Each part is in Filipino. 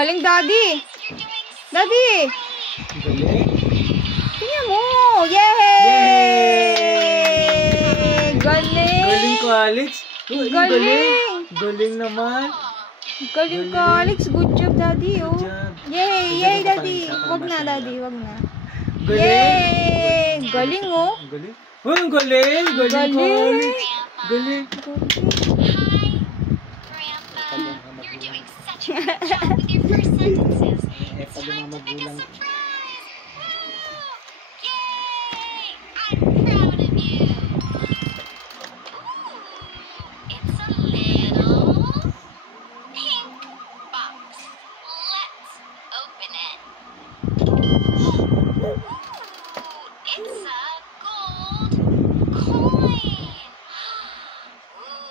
Galing, Daddy. Daddy. Galing. Tingnan mo. Yay! Galing. Galing ko, Alex. Galing. Galing naman. Galing ka, Alex. Good job, Daddy. Oh. Good job. Yay! Yay, Daddy. Wag na, Daddy. Wag na. Galing. Yay! Galing, oh. Galing. Oh, ang galing. Galing ko, Alex. Galing.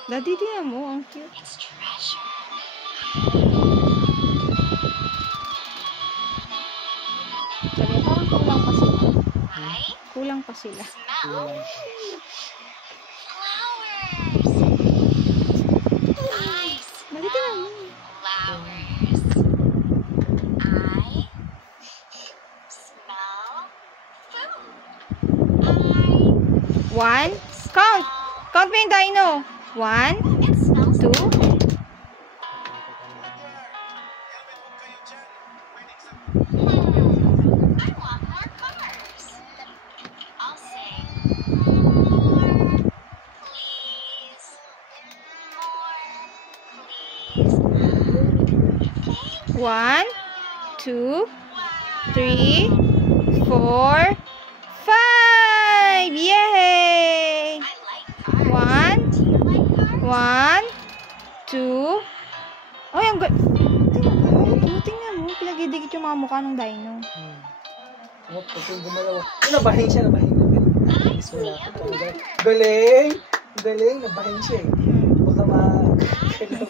Daddy, tingnan mo. Ang cute. Sabi, parang kulang pa sila. Kulang pa sila. Daddy, tingnan mo. One. Count. Count mo yung dino. 1, 2. One, 2, 3, 4, 5. Yay! 1, 2. Ay, ang tingnan mo. Pinagdidikit yung mga mukha ng dino. Pag gumalaw. Nabahin siya. Galing. Galing. Nabahin siya eh. Baka makakalaw.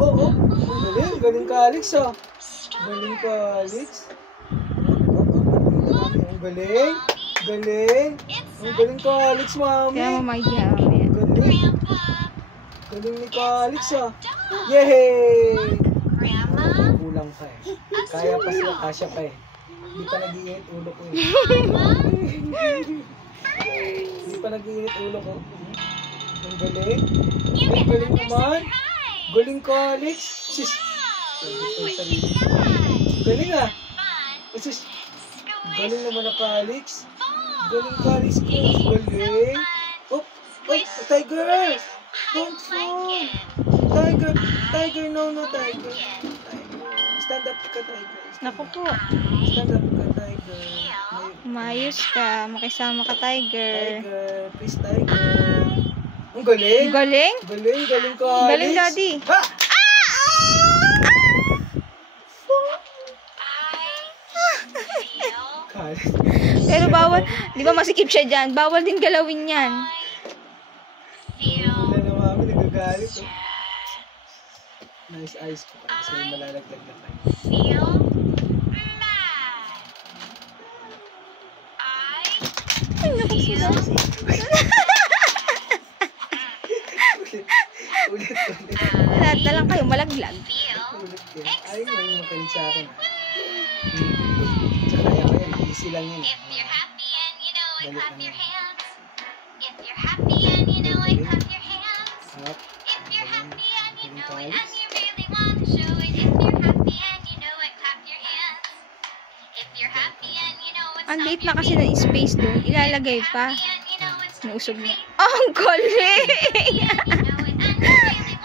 Oo. Galing. Galing ka, Alex, ah. Galing ka, Alex. Galing. Galing. Ang galing ka, Alex, mami. Kaya mo maidiya. Galing. Galing ni ka, Alex, ah. Yay! Kulang pa eh. Kaya pa sila, kasya pa eh. Hindi pa nag-iinit ulo ko eh. Hindi pa nag-iinit ulo ko. Ang galing. Ang galing naman. Galing ka, Alex. Sis. Galing ah. Sis. Galing naman ako, Alex. Galing ka, Alex. Galing. Oh, wait, tiger. Don't fall. Tiger. Tiger, no, tiger. Stand up ka, tiger. Naku po. Stand up ka, tiger. Umayos ka. Makisama ka, tiger. Tiger. Please, tiger. Ang galing. Galing? Galing, galing ka, Alex. Galing, Daddy. Ha? Pero bawal, di ba masikip siya dyan? Bawal din galawin yan. Wala na mami, nagagalit. Oh. Nice eyes ko. Kasi may malalaglag na tayo. Ay, naku sila. Ulit. Lahat na lang kayo malaglag. Ulit yan. Ay, may makinig sa akin. Tsaka kaya ko yan. Easy lang yan. Balik lang yan. Harap. Galing ka, Alex. Ang late na kasi ng space doon. Ilalagay pa. Nausog na. Oh, ang galing!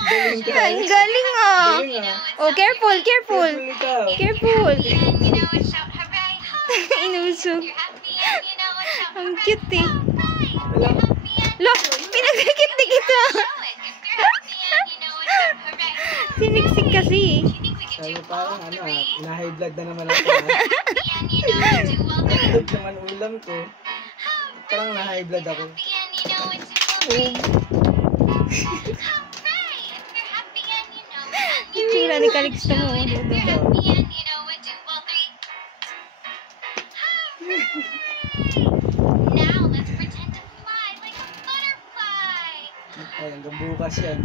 Galing ka, Ang Alex. galing ah! Galing ah. Oh, careful, careful! Careful ikaw. Careful! Inusog. Ang cute eh. Wala. Look, pinagkikit-tik ito. Siniksik kasi. Sabi parang ano ah, na-high blood na naman ako ah. Na-high naman ulam ko. Parang na-high blood ako. Itsura ni Calixto mo. Ay, hanggang bukas. bukas yan.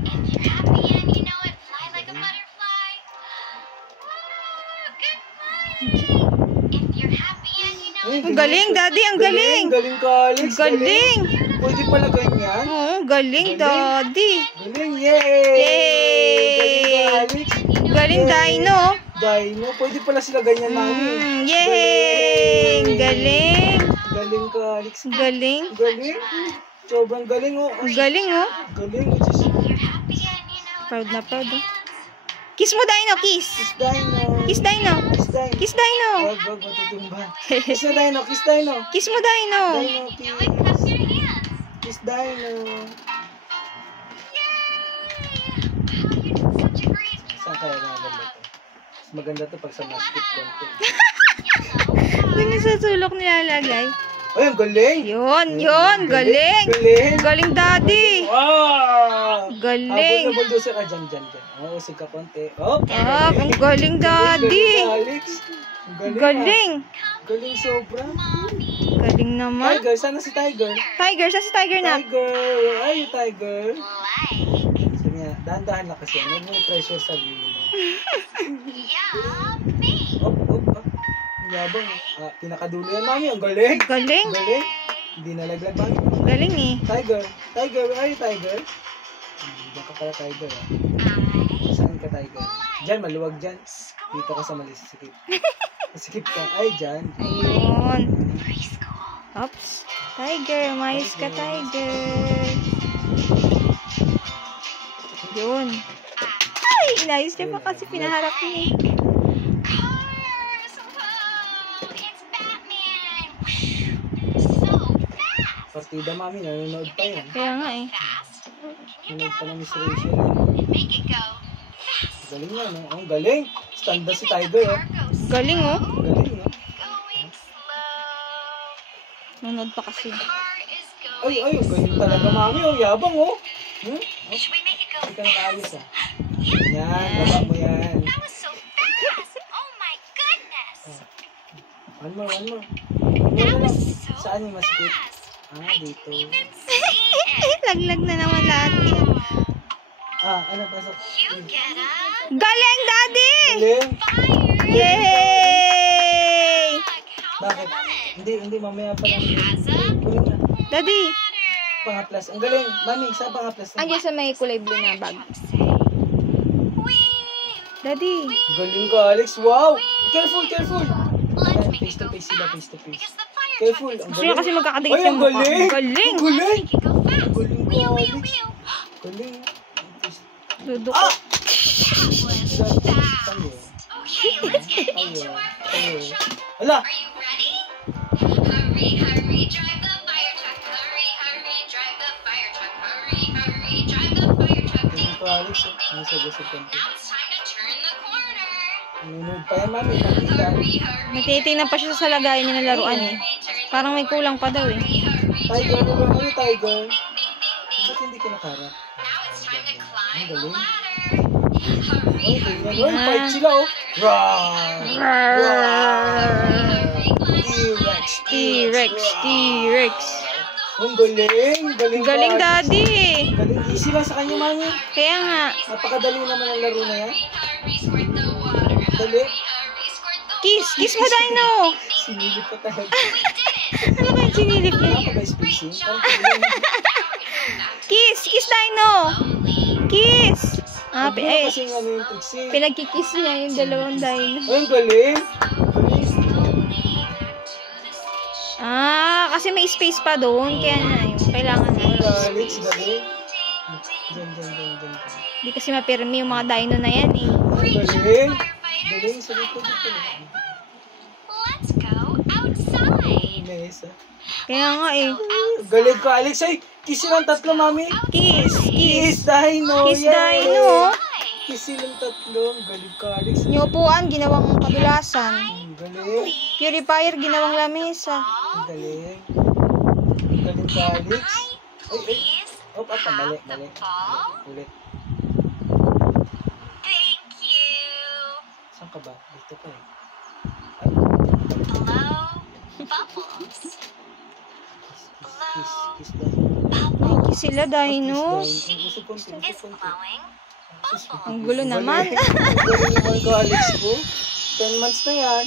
Ang galing, Daddy. Ang galing. Galing ka, Alex. Galing. Pwede pala ganyan. Oo, galing, Daddy. Galing, yay! Yay! Galing ka, Alex. Galing, Dino. Dino, pwede pala sila ganyan, Mami. Yay! Galing. Galing ka, Alex. Galing. Galing. Sobrang galing, oh. Galing, oh. Galing, just Proud na proud, oh. Kiss mo, Dino. Kiss. kiss Dino. Kiss, Dino. Kiss Dino. Kiss, Dino. Wag, matutumba. Kiss na Dino, kiss Dino. Kiss mo, Dino. Dino, kiss Dino. Saan kaya maganda to? Mas maganda to pag sa masjid content. Dun sa sulok nilalagay. Ay, ang galing! Yun. Galing. Galing! Galing, Daddy. Wow! Galing. Habol na bulldozer ka dyan. Oo, usig ka konti. Oh, Ang galing, Daddy. Galing ka, Alex. Ang galing. Galing. Galing sobra. Galing naman. Tiger, sana si Tiger? Tiger, sa si Tiger na. Tiger, where are you, Tiger? Sabi niya, dahan-dahan lang kasi. Huwag mo i-pressure sa sarili mo. Op. Yabang. Pinakadulo yan, Mami. Ang galing. Galing. Galing. Hindi nalaglag, Mami. Galing, eh. Tiger, where are you, Tiger? Diyan ka pala, Tiger. Saan ka, Tiger? Diyan, maluwag dyan. Dito ka sa mali. Sikip ka. Ay, dyan. Ayun. Oops. Tiger, umayos ka, Tiger. Yun. Ay, inayos niya pa kasi pinaharap niya. Partida, Mami. Nanonood pa yan. Kaya nga, eh. Nanonood pa ng Miss Rachel. Galing yan, no? Ang galing. Standa si Tiger, oh. Galing, oh. Galing, no? Nanood pa kasi. Ay, galing talaga, Mami. Oh, yabang, oh. Hindi ka nakaayos, ah. Yan, baba mo yan. One more. Saan yung masikip? Dito. Laglag na naman lahat yan. Ano, pasok? Galing, Daddy! Galing. Yay! Bakit? Hindi, mamaya pa lang. Kunin na. Daddy, Pangaplas. Ang galing. Mami, sa pangaplas. andyan sa may kulay blue na bag. Daddy. Galing ka, Alex. Wow! Careful! Ayan, face to face sila, face to face. Careful. Ang Gusto niya kasi magkakadikit Ay, yung ang mukha. galing! Galing! Galing ka, Alex. Galing. Dudok. Tayo. Ala! Galing ka, Alex. Nasagasag ka. Nanonood pa yan, Mami. Nakita. Natitingnan pa siya sa lagayan niya na laruan, eh. Parang may kulang pa daw, eh. Tiger, ano yung Tiger? Ba't hindi ka nakarap? Ang galing. Ay, ganyan. Ay, fight sila, oh. T-Rex. Ang galing. Galing, Daddy. Galing. Easy lang sa kanya, Mami. Kaya nga. Napakadali naman ang laro na yan. Dali. Kiss mo, Dino. Sinilip ka talaga. Ano ba yung sinilip niya? Ano ba spacing? Kiss, Dino. Kiss. Kasi nga yung tugsi. Pinagkikiss niya yung dalawang Dino. Ay, ang galing. Kasi may space pa doon. Kaya na yun. Kailangan na. Alex, galing. Diyan. Hindi kasi mapirmi yung mga Dino na yan, eh. Ang galing. Galing sa dito. Mesa. Kaya nga, eh. Galing ka, Alex. Ay, kiss silang tatlo, Mami. Kiss. Kiss Dino. Kiss, Yay! Dino. Kiss silang tatlo. Galing ka, Alex. Yung upuan, ginawang kadulasan. Galing. Purifier, ginawang lamesa. Ang galing. Galing ka, Alex. Ay. Mali. Ulit. Saan ka ba? Dito ka, eh. Kiss Dino. Monkey sila, dino. Usog konti, usog konti. Ang gulo naman. Ang galing naman ko, Alex ko. 10 months na yan.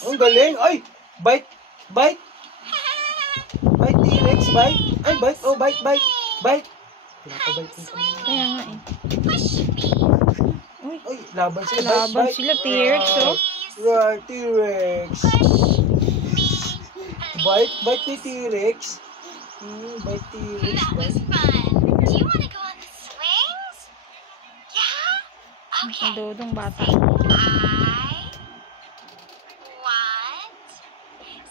Ang galing. Ay! Bite! Bite! Bite, T-Rex! Bite! Ay, bite! Oh, bite, bite! Bite! Pinapabite ko kami. Kaya nga eh. Uy, Ay, laban sila. Bite, laban bite. sila, T-Rex, oh. Right, T-Rex. Bite, bite ni T-Rex. Bite T-Rex. That was Bite. fun. Do you want to go on the swings? Yeah? Ang Okay. dodong bata. I want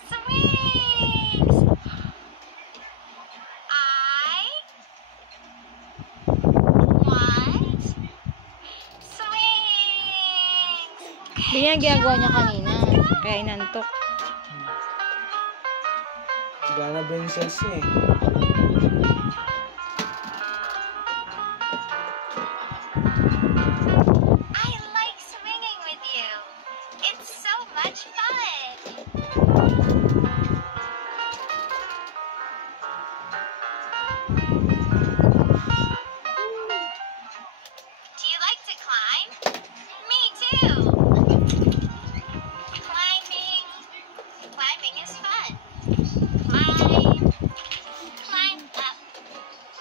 swings. I want swings. Ganyan ang ginagawa niya kanina. Kaya inantok. Gana ba yung cells niya eh? I like swinging with you. It's so much fun. Do you like to climb? Me too. Climbing is fun. Climb up.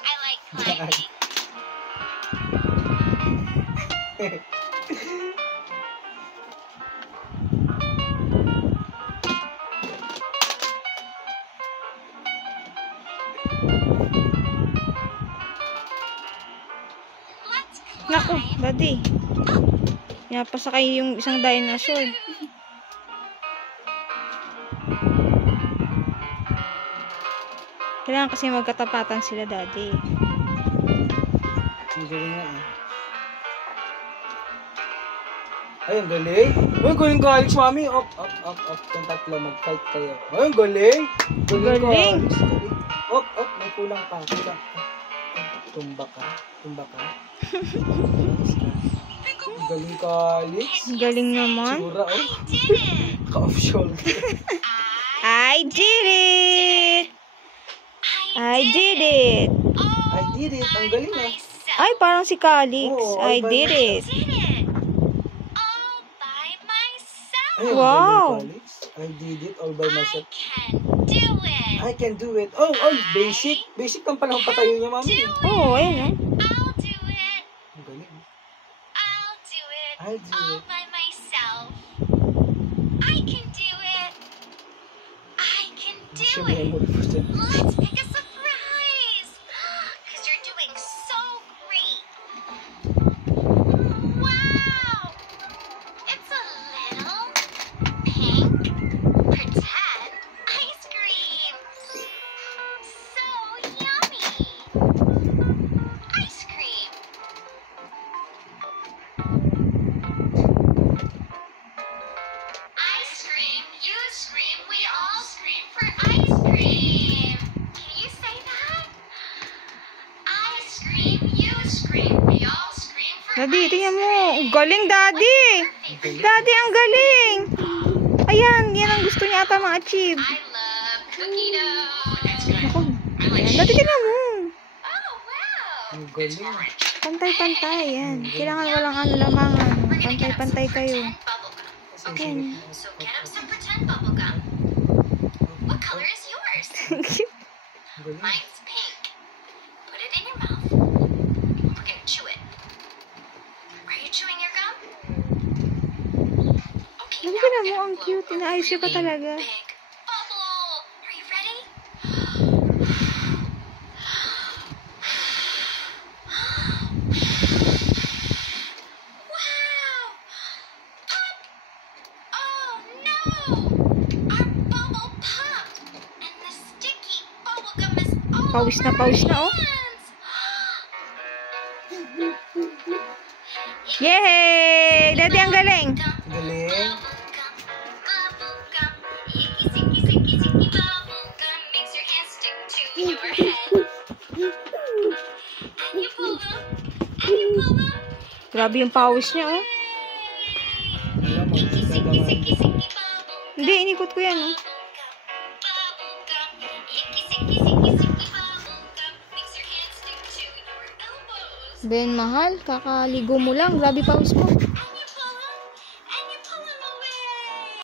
I like climbing. Let's Naku, climb. daddy. Pinapasakay yung isang dinosaur. Kailangan kasi magkatapatan sila, daddy. Ang galing nga eh. Ay, ang galing. Ay, ang galing ka, Alex, mami. Up, up, up, up. Yung tatlo, mag-fight kayo. Ay, ang galing. Galing ka, Galing. Alex. Galing. Up, up. May kulang pa. Kulang pa. Tumba ka. Tumba ka. Ang galing ka, Alex. Ang galing naman. Sura, oh. I did it. Ka-off shoulder. I did it! I did it! I did it. Ang galing ah. Ay, parang si Calix. Oo, I all by did it. Did it. All by myself. Ay, ang Wow. galing, Alex. I did it all by I myself. can do it. I can do it. Oh, oh, basic. Basic lang pala ang patayo niya, mami. Oo, ayun, I'll do it. Ang galing. I'll do it. I'll do All it. by myself. I can do it. I can do Siya it. memory po siya. Let's pick a surprise. Because you're doing so great. Wow. It's a little pink pretend ice cream. So yummy. Ice cream. Ice cream, you scream, we all scream for ice cream. Can you say that? Ice cream, you scream, we all scream for Daddy, ice tingnan mo. cream. Ang galing, daddy! What's your favorite? Daddy, ang galing! Ayan, yan ang gusto niya ata ma-achieve. I love cookie dough. That's good. Ako, I like ayan. Daddy, tingnan mo. Oh, wow. Ang galing. Pantay-pantay, yan. Kailangan walang ano lamangan. Pantay-pantay kayo. Pretend bubble gum. Kasi Ayan. So get up some pretend bubble gum. What color is yours? ang galing. Mine's pink. Put it in your mouth. We're gonna chew it. Are you chewing your gum? Okay, Daddy, now tingnan we're mo. gonna Ang blow cute. a Inaayos niya pa really talaga. big bubble. Are you ready? Wow! Pop! Oh no! Our bubble popped, and the sticky bubble gum is all Pawis na, over pawis our na, oh. hands. Yay! Daddy, ang galing. Galing. Bubble gum, icky, sicky, sicky, sicky bubble gum makes your hands stick to your head. And you pull them, and you pull them. Grabe yung pawis niya, oh. Alam mo, Icky, sicky, gagawin. sicky, sicky bubble Hindi, inikot ko yan, oh. gum, Ben, mahal. Kakaligo mo lang. Grabe pawis mo.